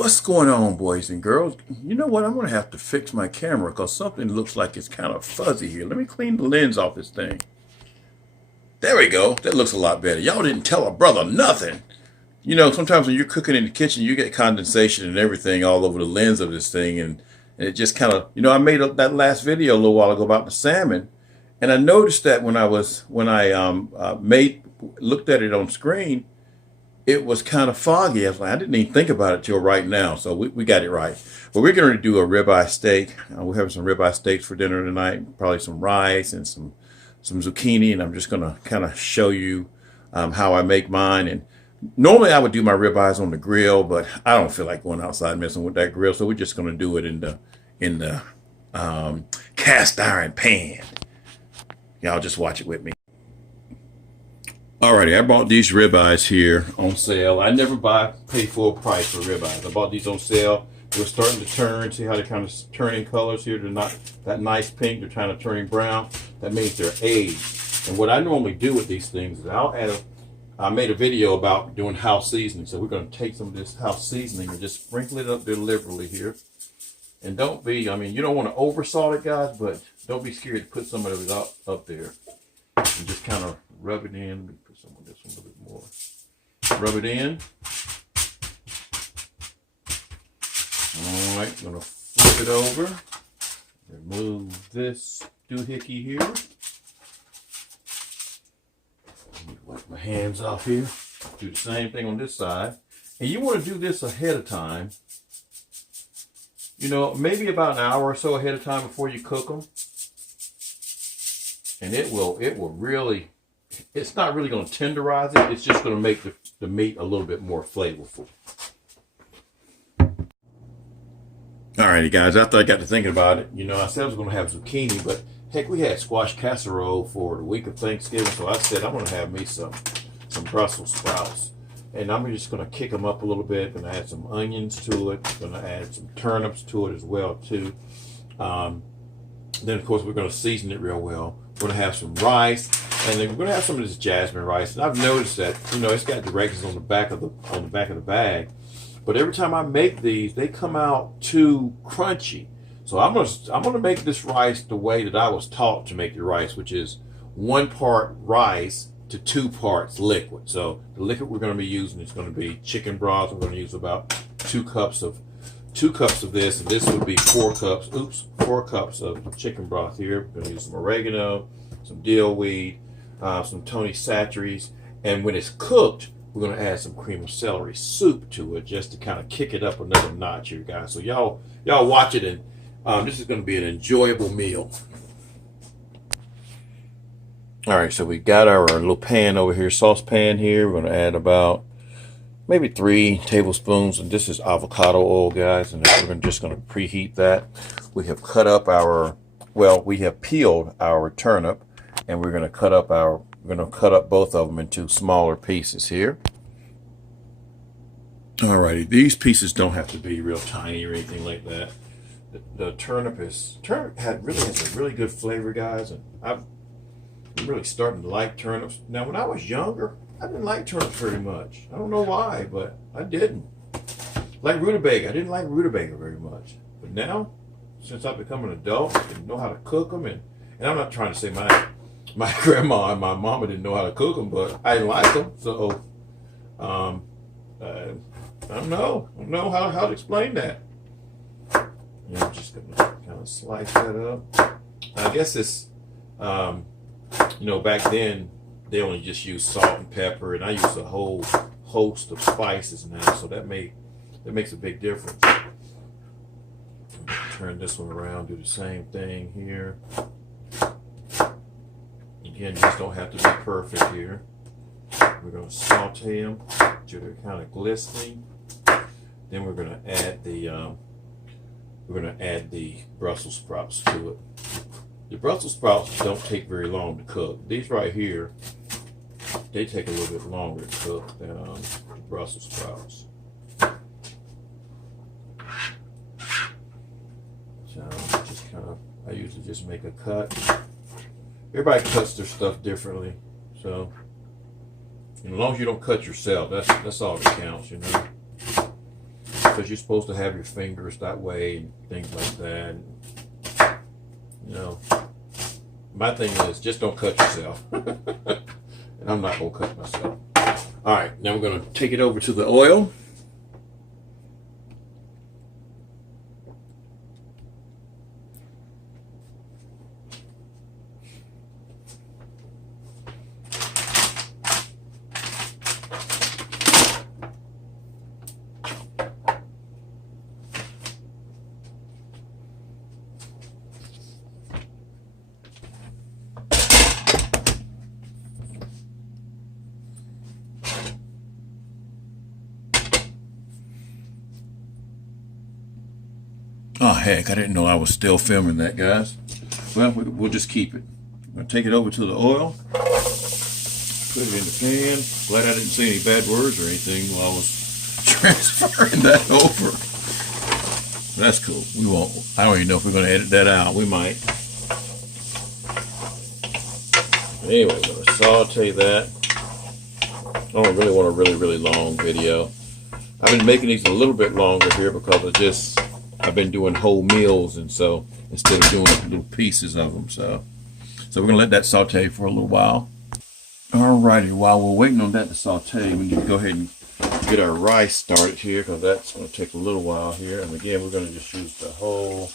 What's going on, boys and girls? You know what? I'm going to have to fix my camera because something looks like it's kind of fuzzy here. Let me clean the lens off this thing. There we go. That looks a lot better. Y'all didn't tell a brother nothing. You know, sometimes when you're cooking in the kitchen, you get condensation and everything all over the lens of this thing. And it just kind of, I made that last video a little while ago about the salmon. And I noticed that when I looked at it on screen, it was kind of foggy. I was like, I didn't even think about it till right now. So we got it right. But we're going to do a ribeye steak. We're having some ribeye steaks for dinner tonight. Probably some rice and some zucchini. And I'm just going to kind of show you how I make mine. And normally I would do my ribeyes on the grill, but I don't feel like going outside messing with that grill. So we're just going to do it in the cast iron pan. Y'all just watch it with me. Alrighty, I bought these ribeyes here on sale. I never pay full price for ribeyes. I bought these on sale. They're starting to turn. See how they're kind of turning colors here? They're not that nice pink. They're kind of turning brown. That means they're aged. And what I normally do with these things is I made a video about doing house seasoning. So we're going to take some of this house seasoning and just sprinkle it up there liberally here. And you don't want to over salt it, guys, but don't be scared to put some of it up there. And just kind of rub it in. Let me put some of this one a little bit more. Rub it in. All right, I'm going to flip it over. Remove this doohickey here. Let me wipe my hands off here. Do the same thing on this side. And you want to do this ahead of time. Maybe about an hour or so ahead of time before you cook them. And it will really, it's not really going to tenderize it. It's just going to make the meat a little bit more flavorful. Alrighty, guys, after I got to thinking about it, I said I was going to have zucchini, but heck, we had squash casserole for the week of Thanksgiving. So I said I'm going to have me some Brussels sprouts. And I'm just going to kick them up a little bit. Going to add some onions to it. Going to add some turnips to it as well, too. Then, of course, we're going to season it real well. We're going to have some rice, and then we're going to have some of this jasmine rice. And I've noticed that, it's got directions on the back of the bag. But every time I make these, they come out too crunchy. So I'm going to make this rice the way that I was taught to make the rice, which is 1 part rice to 2 parts liquid. So the liquid we're going to be using is going to be chicken broth. We're going to use about 2 cups of this, and this would be 4 cups of chicken broth here. We're going to use some oregano, some dill weed, some Tony Chachere's, and when it's cooked, we're going to add some cream of celery soup to it just to kind of kick it up another notch here, guys. So y'all watch it, and this is going to be an enjoyable meal. All right, so we got our little pan over here, saucepan here. We're going to add about maybe 3 tablespoons, and this is avocado oil, guys, and we're just going to preheat that. We have we have peeled our turnip, and we're going to cut up both of them into smaller pieces here. Alrighty, these pieces don't have to be real tiny or anything like that. The turnip has a really good flavor, guys, and I'm really starting to like turnips. Now, when I was younger, I didn't like turnips very much. I don't know why, but I didn't. Like rutabaga, I didn't like rutabaga very much. But now, since I've become an adult and know how to cook them, and I'm not trying to say my grandma and my mama didn't know how to cook them, but I didn't like them. So, I don't know how to explain that. And I'm just gonna kind of slice that up. I guess it's, back then they only just used salt and pepper, and I use a whole host of spices now, so that makes a big difference. Turn this one around, do the same thing here. Again, these don't have to be perfect here. We're going to saute them until they're kind of glistening. Then we're going to add the Brussels sprouts to it. The Brussels sprouts don't take very long to cook. These right here, they take a little bit longer to cook than the Brussels sprouts. So I usually just make a cut. Everybody cuts their stuff differently, so as long as you don't cut yourself, that's all that counts, because you're supposed to have your fingers that way and things like that. You know, my thing is just don't cut yourself. And I'm not going to cut myself. All right, now we're going to take it over to the oil. Oh, heck, I didn't know I was still filming that, guys. Well, we'll just keep it. I'm going to take it over to the oil. Put it in the pan. Glad I didn't say any bad words or anything while I was transferring that over. That's cool. We won't. I don't even know if we're going to edit that out. We might. Anyway, we're going to saute that. I don't really want a really long video. I've been making these a little bit longer here because I've been doing whole meals, and so instead of doing little pieces of them, so we're gonna let that saute for a little while. Alrighty, while we're waiting on that to saute, we need to go ahead and get our rice started here because that's gonna take a little while here. And again, we're gonna just use the whole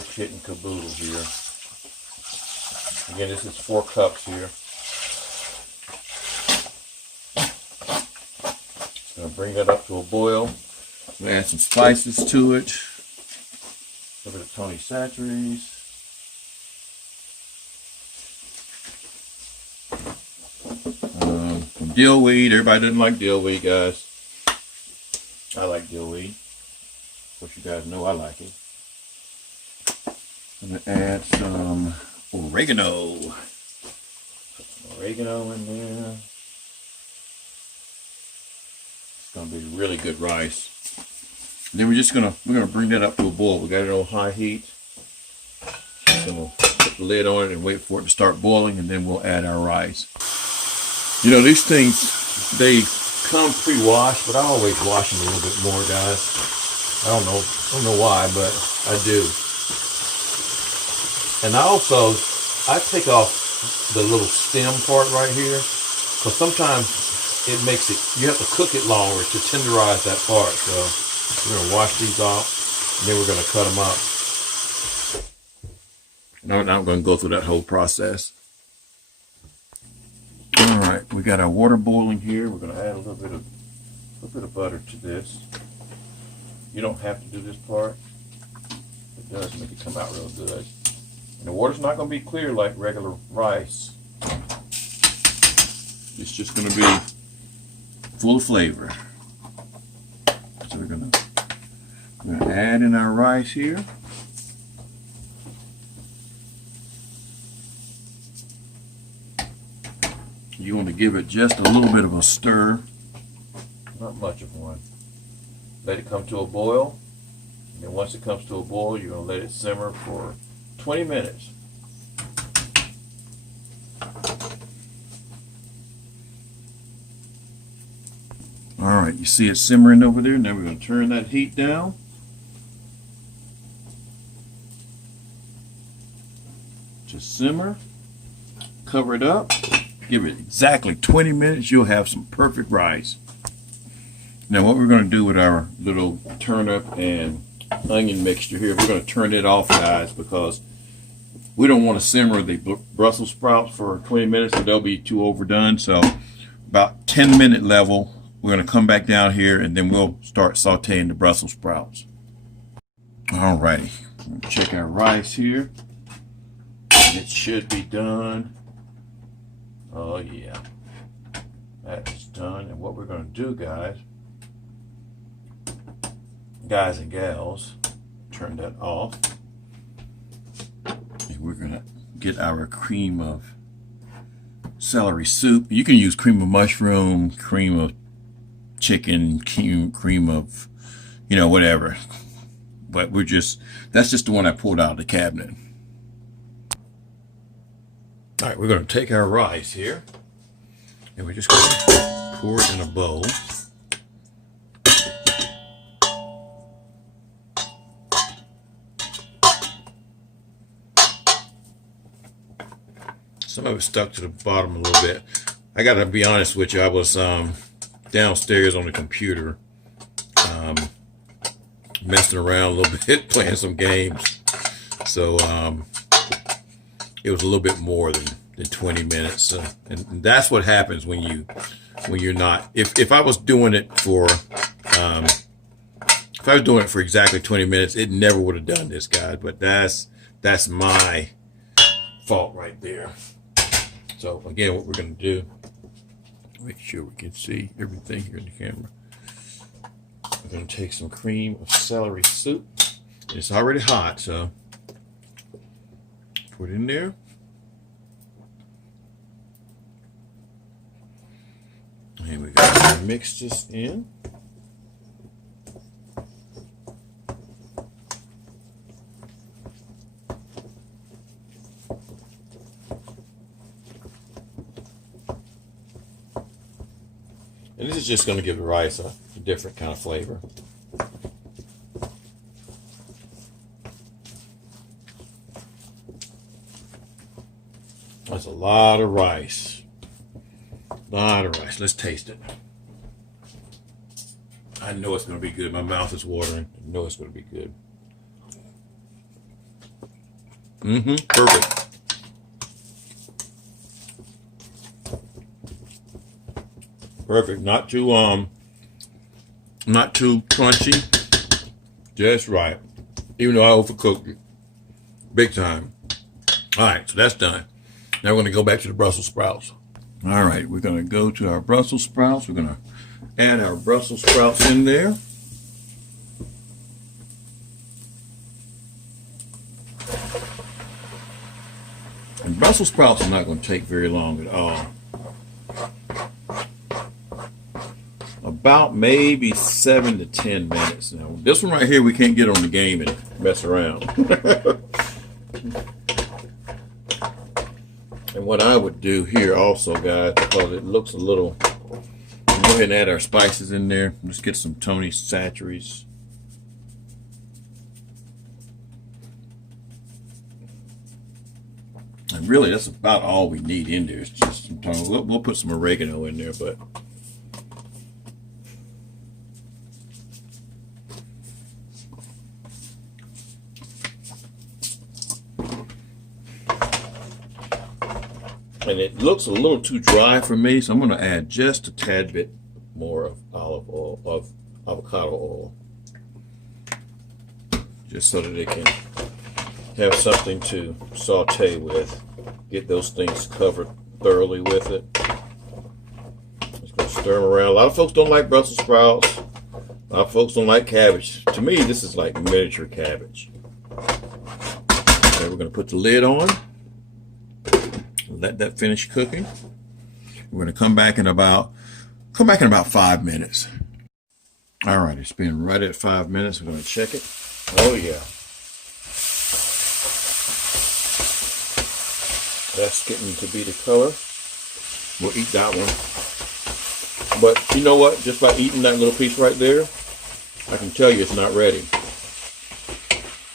kit and caboodle here. Again, this is 4 cups here. Just gonna bring that up to a boil. We'll add some spices to it. A little bit of Tony Chachere's. Some dill weed. Everybody doesn't like dill weed, guys. I like dill weed. Of course, you guys know I like it. I'm going to add some oregano. Put some oregano in there. It's going to be really good rice. And then we're gonna bring that up to a boil. We got it on high heat. So we'll put the lid on it and wait for it to start boiling, and then we'll add our rice. You know, these things, they come pre-washed, but I always wash them a little bit more, guys. I don't know why, but I do. And I take off the little stem part right here, because sometimes it makes it, you have to cook it longer to tenderize that part. So we're going to wash these off, and then we're going to cut them up. Now I'm going to go through that whole process. All right, we got our water boiling here. We're going to add a little bit of butter to this. You don't have to do this part. It does make it come out real good. And the water's not going to be clear like regular rice. It's just going to be full of flavor. So we're going to add in our rice here. You want to give it just a little bit of a stir. Not much of one. Let it come to a boil. And then once it comes to a boil, you're going to let it simmer for 20 minutes. All right, you see it simmering over there. Now we're going to turn that heat down. Just simmer. Cover it up. Give it exactly 20 minutes. You'll have some perfect rice. Now what we're going to do with our little turnip and onion mixture here, we're going to turn it off, guys, because we don't want to simmer the Brussels sprouts for 20 minutes or they'll be too overdone. So about 10-minute level, we're going to come back down here and then we'll start sauteing the Brussels sprouts. Alrighty, check our rice here. It should be done. Oh yeah, that's done. And what we're going to do, guys and gals, turn that off. And we're going to get our cream of celery soup. You can use cream of mushroom, cream of chicken, cream of, you know, whatever. But that's just the one I pulled out of the cabinet. All right, we're going to take our rice here, and we're just going to pour it in a bowl. Some of it stuck to the bottom a little bit. I gotta be honest with you. I was downstairs on the computer, messing around a little bit, playing some games. So it was a little bit more than 20 minutes, and that's what happens when you're not. If I was doing it for if I was doing it for exactly 20 minutes, it never would have done this, guys. But that's my fault right there. So again, what we're going to do, make sure we can see everything here in the camera. We're going to take some cream of celery soup. It's already hot, so put it in there. And we're going to mix this in. And this is just going to give the rice a different kind of flavor. That's a lot of rice. A lot of rice. Let's taste it. I know it's going to be good. My mouth is watering. I know it's going to be good. Perfect. Perfect. Not too crunchy. Just right. Even though I overcooked it. Big time. All right, so that's done. Now we're going to go back to the Brussels sprouts. All right, we're going to go to our Brussels sprouts. We're going to add our Brussels sprouts in there. And Brussels sprouts are not going to take very long at all. About maybe 7 to 10 minutes. Now, this one right here, we can't get on the game and mess around. And what I would do here also, guys, because it looks a little, go ahead and add our spices in there. Let's get some Tony Chachere's. And really, that's about all we need in there. It's just some Tony. We'll put some oregano in there, but and it looks a little too dry for me, so I'm going to add just a tad bit more of olive oil, of avocado oil, just so that it can have something to saute with. Get those things covered thoroughly with it. Just going to stir them around. A lot of folks don't like Brussels sprouts. A lot of folks don't like cabbage. To me, this is like miniature cabbage. Okay, we're going to put the lid on. Let that finish cooking. We're going to come back in about 5 minutes. All right, it's been right at 5 minutes. We're going to check it. Oh yeah, that's getting to be the color. We'll eat that one. But you know what? Just by eating that little piece right there, I can tell you it's not ready.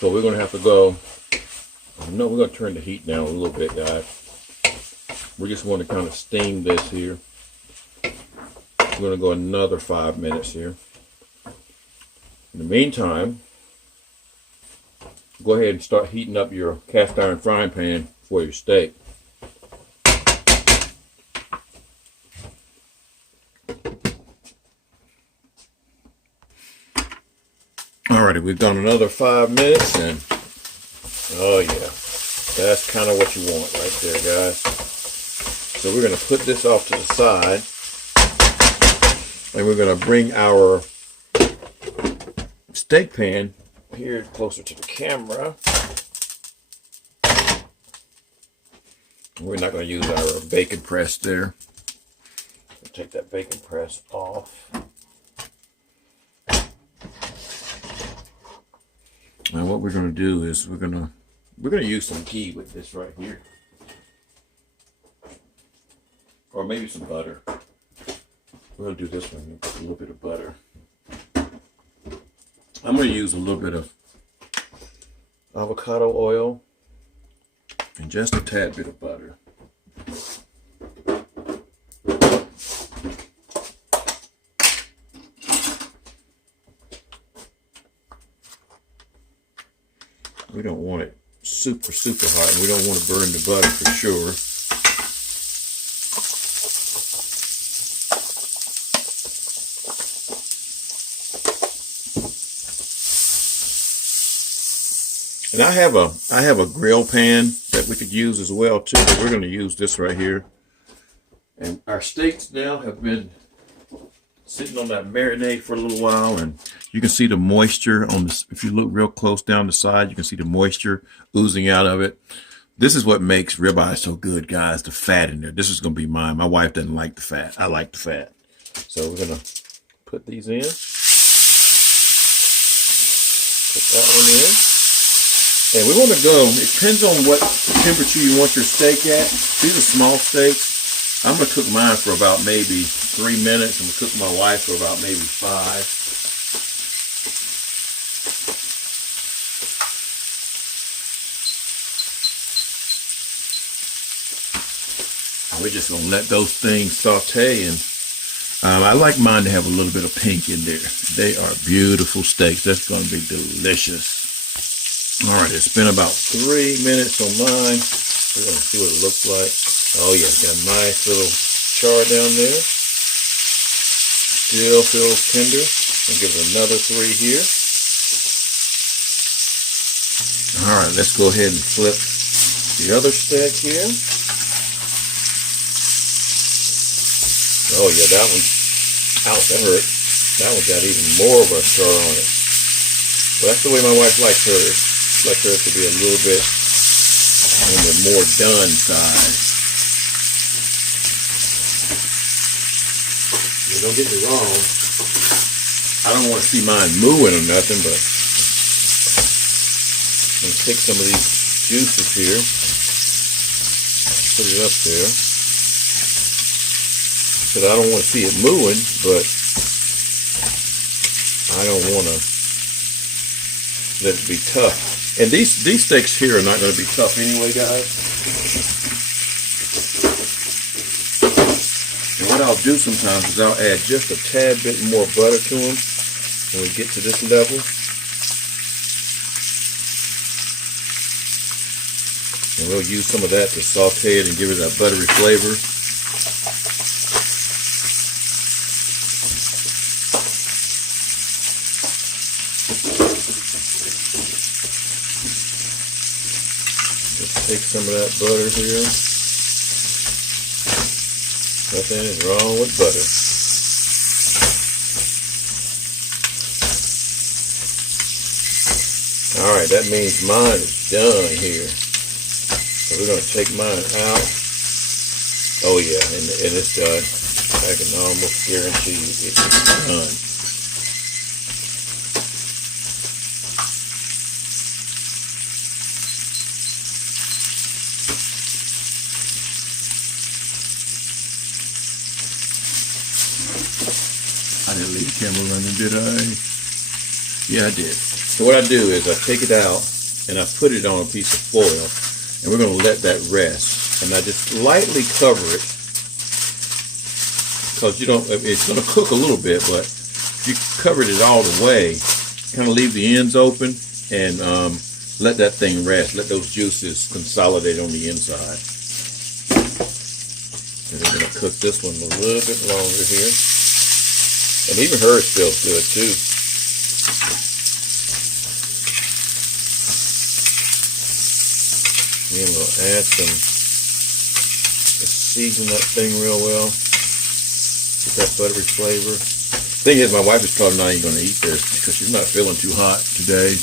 So we're going to have to go. No, we're going to turn the heat down a little bit, guys. We just want to kind of steam this here. We're going to go another 5 minutes here. In the meantime, go ahead and start heating up your cast iron frying pan for your steak. Alrighty, we've done another 5 minutes, and oh yeah, that's kind of what you want right there, guys. So we're going to put this off to the side, and we're going to bring our steak pan here closer to the camera. We're not going to use our bacon press there. We'll take that bacon press off. Now what we're going to do is we're going to use some ghee with this right here. Or maybe some butter. We're going to do this one with a little bit of butter. I'm going to use a little bit of avocado oil and just a tad bit of butter. We don't want it super, super hot, and we don't want to burn the butter for sure. And I have a grill pan that we could use as well too, but we're going to use this right here. And our steaks now have been sitting on that marinade for a little while, and you can see the moisture on this. If you look real close down the side, you can see the moisture oozing out of it. This is what makes ribeye so good, guys, the fat in there. This is going to be mine. My wife doesn't like the fat. I like the fat. So we're going to put these in. Put that one in. And we want to go, it depends on what temperature you want your steak at. These are small steaks. I'm going to cook mine for about maybe 3 minutes. I'm going to cook my wife for about maybe 5. And we're just going to let those things saute. And I like mine to have a little bit of pink in there. They are beautiful steaks. That's going to be delicious. All right, it's been about 3 minutes on mine. We're going to see what it looks like. Oh, yeah, got a nice little char down there. Still feels tender. I'll give it another 3 here. All right, let's go ahead and flip the other steak here. Oh, yeah, that one, ouch, that hurt. That one got even more of a char on it. But that's the way my wife likes hers. Like her to be a little bit on the more done side. Now, don't get me wrong, I don't want to see mine mooing or nothing, but I'm going to take some of these juices here, put it up there. So I don't want to see it mooing, but I don't want to let it be tough. And these steaks here are not going to be tough anyway, guys. And what I'll do sometimes is I'll add just a tad bit more butter to them when we get to this level. And we'll use some of that to saute it and give it that buttery flavor. Take some of that butter here. Nothing is wrong with butter. Alright, that means mine is done here. So we're going to take mine out. Oh yeah, and it's done. I can almost guarantee you it's done. I didn't leave the camera running, did I? Yeah, I did. So what I do is I take it out and I put it on a piece of foil, and we're going to let that rest. And I just lightly cover it because it's going to cook a little bit, but if you covered it all the way, kind of leave the ends open and let that thing rest. Let those juices consolidate on the inside. And we're going to cook this one a little bit longer here. And even hers feels good too. Then we'll add some, season that thing real well. Get that buttery flavor. Thing is, my wife is probably not even going to eat this because she's not feeling too hot today.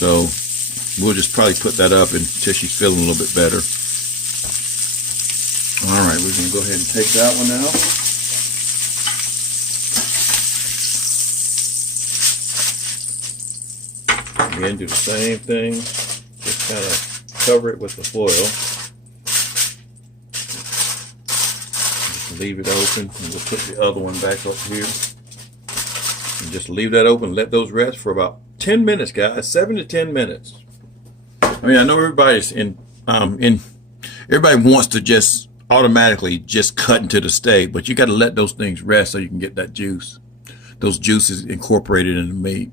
So we'll just probably put that up until she's feeling a little bit better. All right, we're going to go ahead and take that one out. Again, do the same thing. Just kind of cover it with the foil. Just leave it open, and we'll put the other one back up here. And just leave that open. Let those rest for about 10 minutes, guys. 7 to 10 minutes. I mean, I know everybody's everybody wants to just automatically just cut into the steak, but you got to let those things rest so you can get that juice, those juices incorporated in the meat.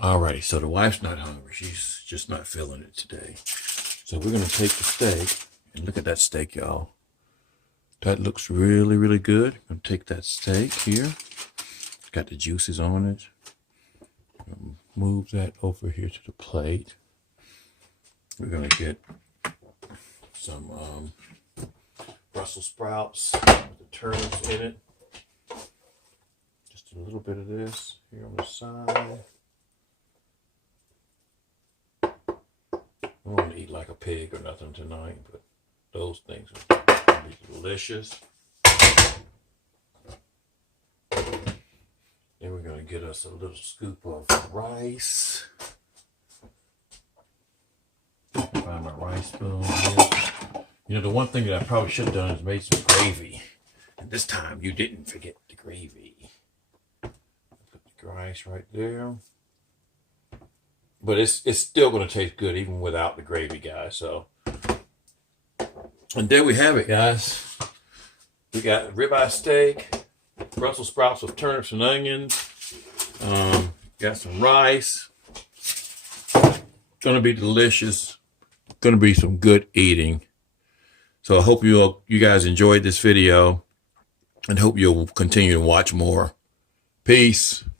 Alrighty, so the wife's not hungry. She's just not feeling it today. So we're gonna take the steak, and look at that steak, y'all. That looks really, really good. I'm gonna take that steak here. It's got the juices on it. Move that over here to the plate. We're gonna get some Brussels sprouts with the turnips in it. Just a little bit of this here on the side. I don't want to eat like a pig or nothing tonight, but those things are going to be delicious. Then we're going to get us a little scoop of rice. Find my rice spoon here. You know, the one thing that I probably should have done is made some gravy. And this time you didn't forget the gravy. Put the rice right there. But it's still going to taste good even without the gravy, guys. So, and there we have it, guys. We got ribeye steak, Brussels sprouts with turnips and onions. Got some rice. Going to be delicious. Going to be some good eating. So I hope you guys enjoyed this video, and hope you'll continue to watch more. Peace.